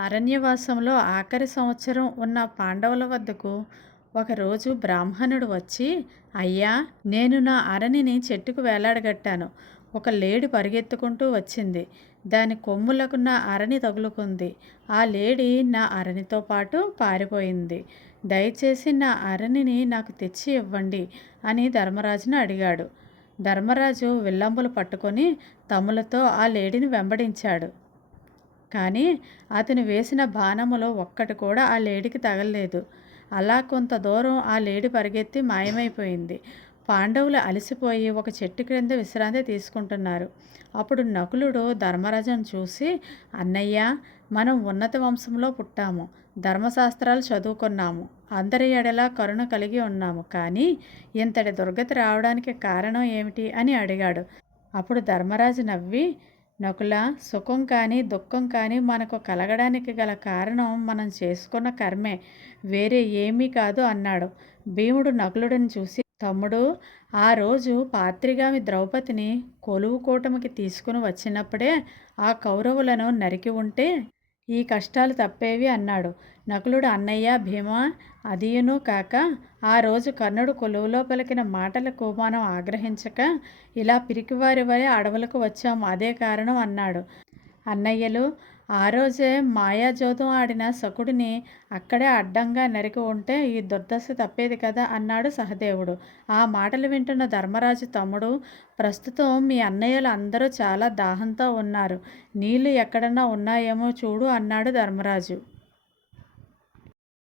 అరణ్యవాసంలో ఆఖరి సంవత్సరం ఉన్న పాండవుల వద్దకు ఒకరోజు బ్రాహ్మణుడు వచ్చి, అయ్యా, నేను నా అరణిని చెట్టుకు వేలాడగట్టాను. ఒక లేడి పరిగెత్తుకుంటూ వచ్చింది. దాని కొమ్ములకు నా అరణి తగులుకుంది. ఆ లేడి నా అరణితో పాటు పారిపోయింది. దయచేసి నా అరణిని నాకు తెచ్చి ఇవ్వండి అని ధర్మరాజును అడిగాడు. ధర్మరాజు విల్లంబులు పట్టుకొని తమ్ములతో ఆ లేడిని వెంబడించాడు. కానీ అతను వేసిన బాణములో ఒక్కటి కూడా ఆ లేడికి తగలలేదు. అలా కొంత దూరం ఆ లేడి పరిగెత్తి మాయమైపోయింది. పాండవులు అలసిపోయి ఒక చెట్టు క్రింద విశ్రాంతి తీసుకుంటున్నారు. అప్పుడు నకులుడు ధర్మరాజును చూసి, అన్నయ్య, మనం ఉన్నత వంశంలో పుట్టాము, ధర్మశాస్త్రాలు చదువుకున్నాము, అందరి ఎడలా కరుణ కలిగి ఉన్నాము. కానీ ఇంతటి దుర్గతి రావడానికి కారణం ఏమిటి అని అడిగాడు. అప్పుడు ధర్మరాజు నవ్వి, నకుల, సుఖం కానీ దుఃఖం కానీ మనకు కలగడానికి గల కారణం మనం చేసుకున్న కర్మే, వేరే ఏమీ కాదు అన్నాడు. భీముడు నకులుడిని చూసి, తమ్ముడు, ఆ రోజు పాత్రిగామి ద్రౌపదిని కొలువు కూటమికి తీసుకుని వచ్చినప్పుడే ఆ కౌరవులను నరికి ఉంటే ఈ కష్టాలు తప్పేవి అన్నాడు. నకులుడు, అన్నయ్య భీమా, అదియును కాక ఆ రోజు కర్ణుడు కొలువులో పలికిన మాటలకు మనం ఆగ్రహించక ఇలా పిరికివారి వలె అడవులకు వచ్చాము, అదే కారణం అన్నాడు. అన్నయ్యలు, ఆ రోజే మాయాజోదం ఆడిన శకుడిని అక్కడే అడ్డంగా నరికి ఉంటే ఈ దుర్దశ తప్పేది కదా అన్నాడు సహదేవుడు. ఆ మాటలు వింటున్న ధర్మరాజు, తమ్ముడు, ప్రస్తుతం మీ అన్నయ్యలు అందరూ చాలా దాహంతో ఉన్నారు. నీళ్లు ఎక్కడన్నా ఉన్నాయేమో చూడు అన్నాడు ధర్మరాజు.